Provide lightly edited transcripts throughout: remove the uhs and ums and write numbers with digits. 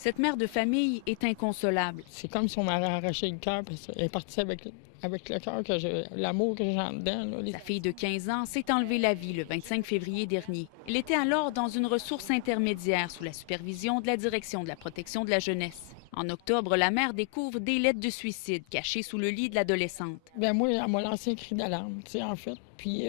Cette mère de famille est inconsolable. C'est comme si on m'avait arraché le cœur, parce qu'elle est partie avec le cœur, l'amour que j'ai en dedans. Là. Sa fille de 15 ans s'est enlevée la vie le 25 février dernier. Elle était alors dans une ressource intermédiaire sous la supervision de la Direction de la protection de la jeunesse. En octobre, la mère découvre des lettres de suicide cachées sous le lit de l'adolescente. Bien, moi, elle m'a lancé un cri d'alarme, en fait. Puis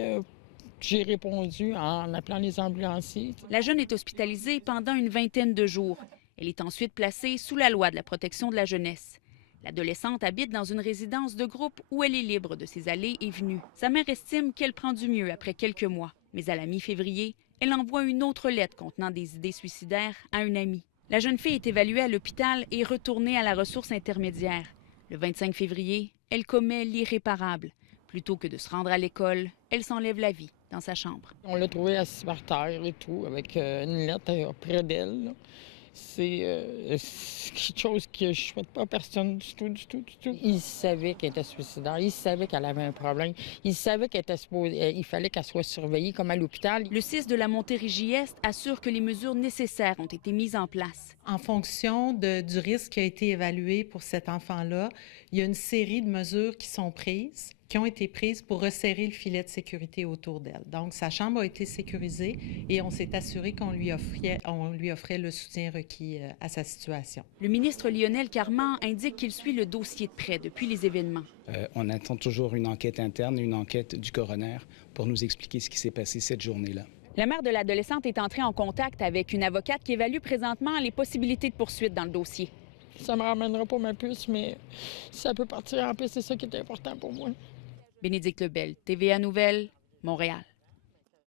j'ai répondu en appelant les ambulanciers. La jeune est hospitalisée pendant une vingtaine de jours. Elle est ensuite placée sous la loi de la protection de la jeunesse. L'adolescente habite dans une résidence de groupe où elle est libre de ses allées et venues. Sa mère estime qu'elle prend du mieux après quelques mois. Mais à la mi-février, elle envoie une autre lettre contenant des idées suicidaires à un ami. La jeune fille est évaluée à l'hôpital et retournée à la ressource intermédiaire. Le 25 février, elle commet l'irréparable. Plutôt que de se rendre à l'école, elle s'enlève la vie dans sa chambre. On l'a trouvée assise par terre et tout, avec une lettre près d'elle. Là. C'est quelque chose que je ne souhaite pas à personne du tout. Il savait qu'elle était suicidaire, il savait qu'elle avait un problème, il savait il fallait qu'elle soit surveillée comme à l'hôpital. Le CIS de la Montérégie-Est assure que les mesures nécessaires ont été mises en place. En fonction du risque qui a été évalué pour cet enfant-là, il y a une série de mesures qui ont été prises pour resserrer le filet de sécurité autour d'elle. Donc, sa chambre a été sécurisée et on s'est assuré qu'on lui offrait le soutien requis à sa situation. Le ministre Lionel Carman indique qu'il suit le dossier de près depuis les événements. On attend toujours une enquête interne, une enquête du coroner pour nous expliquer ce qui s'est passé cette journée-là. La mère de l'adolescente est entrée en contact avec une avocate qui évalue présentement les possibilités de poursuite dans le dossier. Ça ne me ramènera pas ma puce, mais ça peut partir en piste, c'est ça qui est important pour moi. Bénédicte Lebel, TVA Nouvelles, Montréal.